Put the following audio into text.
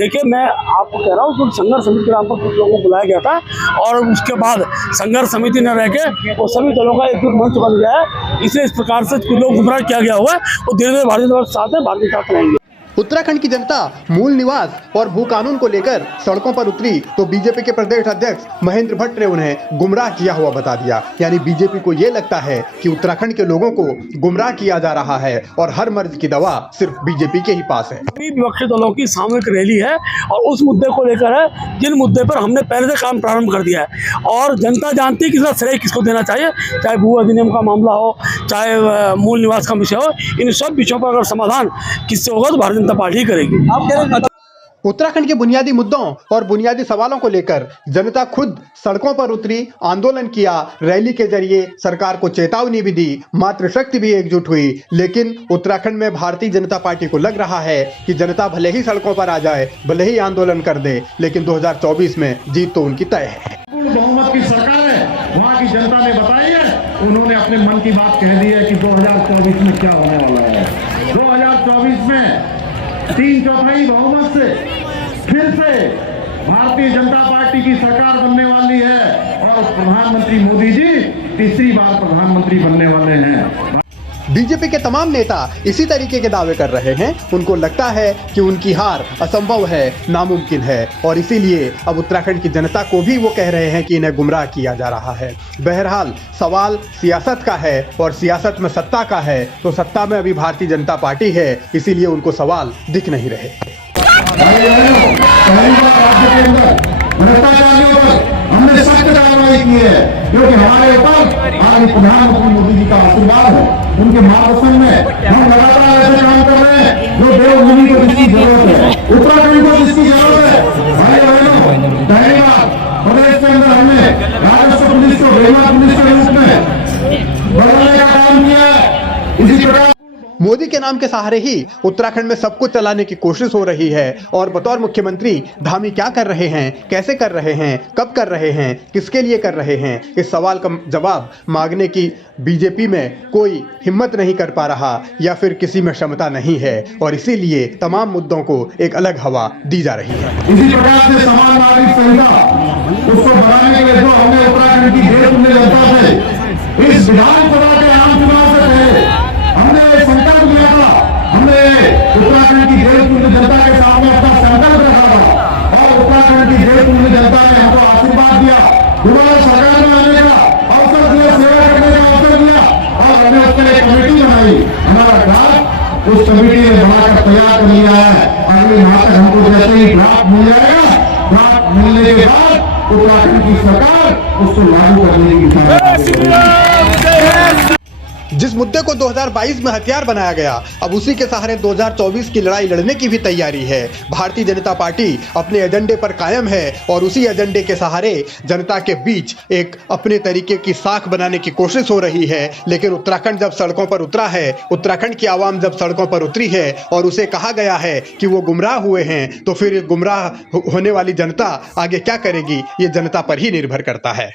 देखिए, मैं आपको कह रहा हूँ कि संघर्ष समिति के नाम पर कुछ लोगों को बुलाया गया था और उसके बाद संघर्ष समिति न रह के वो सभी दलों का एक मंच बन गया है। इसे इस प्रकार से कुछ लोग गुमराह किया गया हुआ है। वो धीरे धीरे भारतीय जनता पार्टी के साथ है, भारतीय जनता पार्टी रहेंगे। उत्तराखंड की जनता मूल निवास और भू कानून को लेकर सड़कों पर उतरी तो बीजेपी के प्रदेश अध्यक्ष महेंद्र भट्ट ने उन्हें गुमराह किया हुआ बता दिया। यानी बीजेपी को ये लगता है कि उत्तराखंड के लोगों को गुमराह किया जा रहा है और हर मर्ज की दवा सिर्फ बीजेपी के ही पास है। विपक्षी दलों की सामूहिक रैली है और उस मुद्दे को लेकर है जिन मुद्दे पर हमने पहले से काम प्रारंभ कर दिया है और जनता जानती है कि इसका श्रेय किसको देना चाहिए, चाहे भू अधिनियम का मामला हो, चाहे मूल निवास का विषय हो। इन सब विषयों पर अगर समाधान किससे होगा तो भारतीय जनता पार्टी करेगी। उत्तराखंड के बुनियादी मुद्दों और बुनियादी सवालों को लेकर जनता खुद सड़कों पर उतरी, आंदोलन किया, रैली के जरिए सरकार को चेतावनी भी दी, मातृशक्ति भी एकजुट हुई। लेकिन उत्तराखंड में भारतीय जनता पार्टी को लग रहा है कि जनता भले ही सड़कों पर आ जाए, भले ही आंदोलन कर दे, लेकिन 2024 में जीत तो उनकी तय है। बहुमत की सरकार है, वहाँ की जनता ने बताई है, उन्होंने अपने मन की बात कह दी है कि 2024 में क्या होने वाला है। 2024 में 3/4 बहुमत से फिर से भारतीय जनता पार्टी की सरकार बनने वाली है और प्रधानमंत्री मोदी जी तीसरी बार प्रधानमंत्री बनने वाले हैं। बीजेपी के तमाम नेता इसी तरीके के दावे कर रहे हैं। उनको लगता है कि उनकी हार असंभव है, नामुमकिन है और इसीलिए अब उत्तराखंड की जनता को भी वो कह रहे हैं कि इन्हें गुमराह किया जा रहा है। बहरहाल सवाल सियासत का है और सियासत में सत्ता का है, तो सत्ता में अभी भारतीय जनता पार्टी है, इसीलिए उनको सवाल दिख नहीं रहे। हमने सख्त कार्रवाई की है क्योंकि हमारे ऊपर आज प्रधानमंत्री मोदी जी का आशीर्वाद है। उनके मार्गदर्शन में हम लगातार ऐसे काम कर रहे हैं जो देवभूमि को जिसकी जरूरत है, उत्तराखंड को जिसकी जरूरत है। भाई बहनों, पहली बार प्रदेश के अंदर हमने राजस्व पुलिस को बेगवा पुलिस के रूप में बढ़ाने का काम किया है। इसी प्रकार मोदी के नाम के सहारे ही उत्तराखंड में सब कुछ चलाने की कोशिश हो रही है और बतौर मुख्यमंत्री धामी क्या कर रहे हैं, कैसे कर रहे हैं, कब कर रहे हैं, किसके लिए कर रहे हैं, इस सवाल का जवाब मांगने की बीजेपी में कोई हिम्मत नहीं कर पा रहा या फिर किसी में क्षमता नहीं है और इसीलिए तमाम मुद्दों को एक अलग हवा दी जा रही है। इसी प्रकार से समान नागरिक संहिता उसको बढ़ाने के लिए जो हमने उत्तराखंड की देशपूर्ण जनता से इस विधानसभा के आम चुनाव से पहले हमने संकल्प लिया था, हमने उत्तराखंड की देशपूर्ण जनता के सामने अपना संकल्प रखा था और उत्तराखंड की देशपूर्ण जनता ने हमको आशीर्वाद दिया, दोबारा सरकार में आने का अवसर दिया, सेवा करने का अवसर दिया और हमने उसके लिए कमेटी बनाई। हमारा ड्राफ्ट उस कमेटी ने बनाकर तैयार कर लिया है। अगले माह तक हमको जैसे ही ड्राफ्ट मिल जाएगा, ड्राफ्ट मिलने के बाद उत्तराखंड की सरकार उसको लागू करने की जिस मुद्दे को 2022 में हथियार बनाया गया, अब उसी के सहारे 2024 की लड़ाई लड़ने की भी तैयारी है। भारतीय जनता पार्टी अपने एजेंडे पर कायम है और उसी एजेंडे के सहारे जनता के बीच एक अपने तरीके की साख बनाने की कोशिश हो रही है। लेकिन उत्तराखंड जब सड़कों पर उतरा है, उत्तराखंड की आवाम जब सड़कों पर उतरी है और उसे कहा गया है कि वो गुमराह हुए हैं, तो फिर गुमराह होने वाली जनता आगे क्या करेगी, ये जनता पर ही निर्भर करता है।